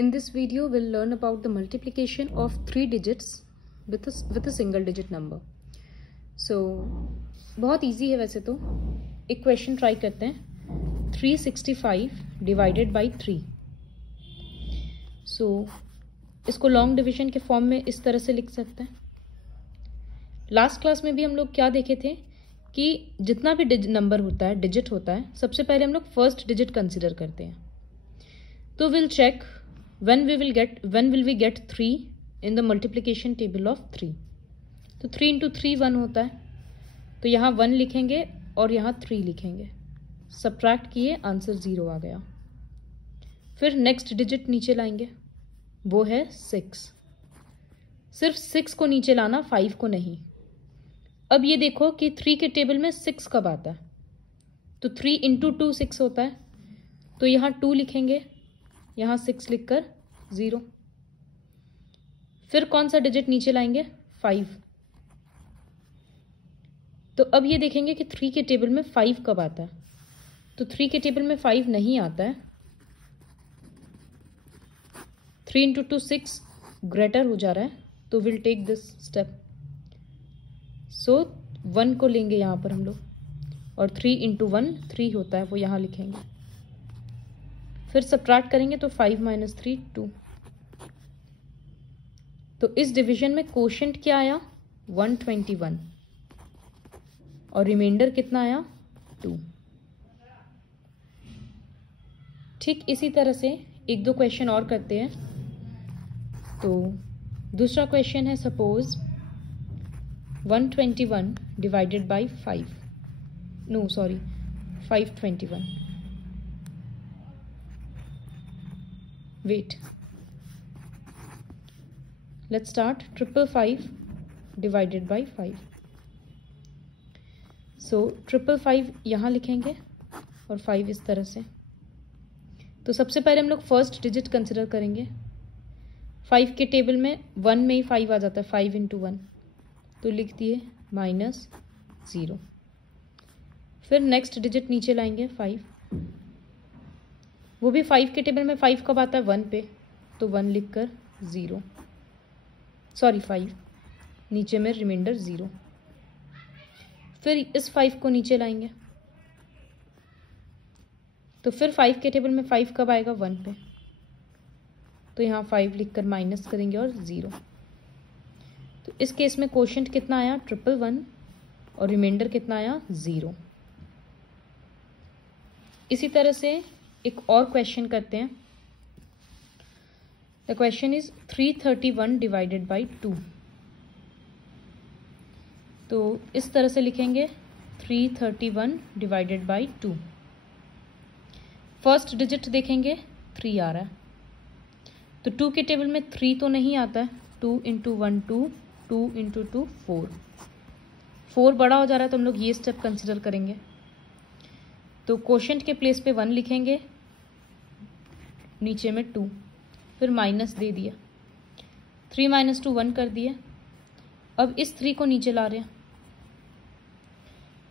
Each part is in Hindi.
In this video, we'll learn about the multiplication of 3 digits with a single digit number. So, बहुत easy है वैसे तो. एक क्वेश्चन ट्राई करते हैं. 365 डिवाइडेड बाई 3. सो इसको लॉन्ग डिवीजन के फॉर्म में इस तरह से लिख सकते हैं. लास्ट क्लास में भी हम लोग क्या देखे थे कि जितना भी नंबर होता है, डिजिट होता है, सबसे पहले हम लोग फर्स्ट डिजिट कंसिडर करते हैं. तो will check when will we get 3 in the multiplication table of 3. तो 3 into 3 1 होता है. तो यहाँ 1 लिखेंगे और यहाँ 3 लिखेंगे. सब्ट्रैक्ट किए, आंसर 0 आ गया. फिर नेक्स्ट डिजिट नीचे लाएंगे, वो है 6. सिर्फ 6 को नीचे लाना, 5 को नहीं. अब ये देखो कि 3 के टेबल में 6 कब आता है. तो 3 into 2 6 होता है. तो यहाँ 2 लिखेंगे, यहाँ 6 लिखकर 0. फिर कौन सा डिजिट नीचे लाएंगे, 5. तो अब ये देखेंगे कि 3 के टेबल में 5 कब आता है. तो 3 के टेबल में 5 नहीं आता है. 3 into 2 6 ग्रेटर हो जा रहा है. तो विल टेक दिस स्टेप. सो 1 को लेंगे यहाँ पर हम लोग, और 3 into 1 3 होता है, वो यहाँ लिखेंगे. फिर सब्ट्रैक्ट करेंगे तो 5 - 3 2. तो इस डिवीजन में कोशेंट क्या आया, 121, और रिमाइंडर कितना आया, 2. ठीक इसी तरह से एक दो क्वेश्चन और करते हैं. तो दूसरा क्वेश्चन है, suppose 121 divided by 521. Wait. Let's start. 555 divided by 5. So 555 यहाँ लिखेंगे और 5 इस तरह से. तो सबसे पहले हम लोग फर्स्ट डिजिट कंसिडर करेंगे. 5 के टेबल में 1 में ही 5 आ जाता है, 5 into 1. तो लिख दिए -0. फिर नेक्स्ट डिजिट नीचे लाएंगे 5. वो भी 5 के टेबल में 5 कब आता है, 1 पे. तो 1 लिखकर 5 नीचे में रिमाइंडर 0. फिर इस 5 को नीचे लाएंगे. तो फिर 5 के टेबल में 5 कब आएगा, 1 पे. तो यहाँ 5 लिखकर माइनस करेंगे और 0. तो इस केस में कोशेंट कितना आया, 111, और रिमाइंडर कितना आया, 0. इसी तरह से एक और क्वेश्चन करते हैं. The question is 331 divided by 2. तो इस तरह से लिखेंगे 331 डिवाइडेड बाई 2. फर्स्ट डिजिट देखेंगे 3 आ रहा है. तो 2 के टेबल में 3 तो नहीं आता है. 2 into 1 2, 2 into 2 4. 4 बड़ा हो जा रहा है, तो हम लोग ये स्टेप कंसिडर करेंगे. तो कोशेंट के प्लेस पे 1 लिखेंगे, नीचे में 2, फिर माइनस दे दिया. 3 - 2 1 कर दिए. अब इस 3 को नीचे ला रहे हैं.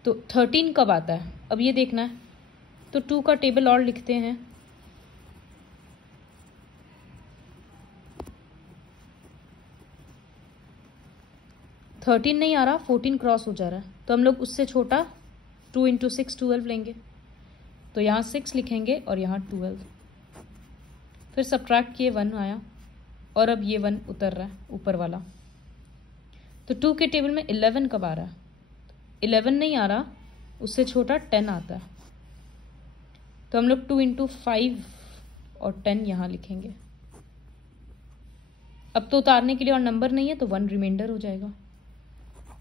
तो 13 कब आता है, अब ये देखना है. तो 2 का टेबल और लिखते हैं. नहीं आ रहा, 14 क्रॉस हो जा रहा है. तो हम लोग उससे छोटा 2 into 6 12 लेंगे. तो यहाँ 6 लिखेंगे और यहाँ 12. फिर सब्ट्रैक्ट किए, 1 आया, और अब ये 1 उतर रहा है ऊपर वाला. तो 2 के टेबल में 11 कब आ रहा है, 11 नहीं आ रहा, उससे छोटा 10 आता है. तो हम लोग 2 into 5 और 10 यहाँ लिखेंगे. अब तो उतारने के लिए और नंबर नहीं है, तो 1 रिमाइंडर हो जाएगा.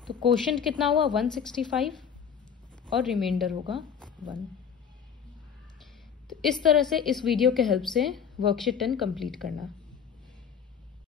तो कोशेंट कितना हुआ, 165, और रिमाइंडर होगा 1. तो इस तरह से इस वीडियो के हेल्प से वर्कशीट 10 कंप्लीट करना.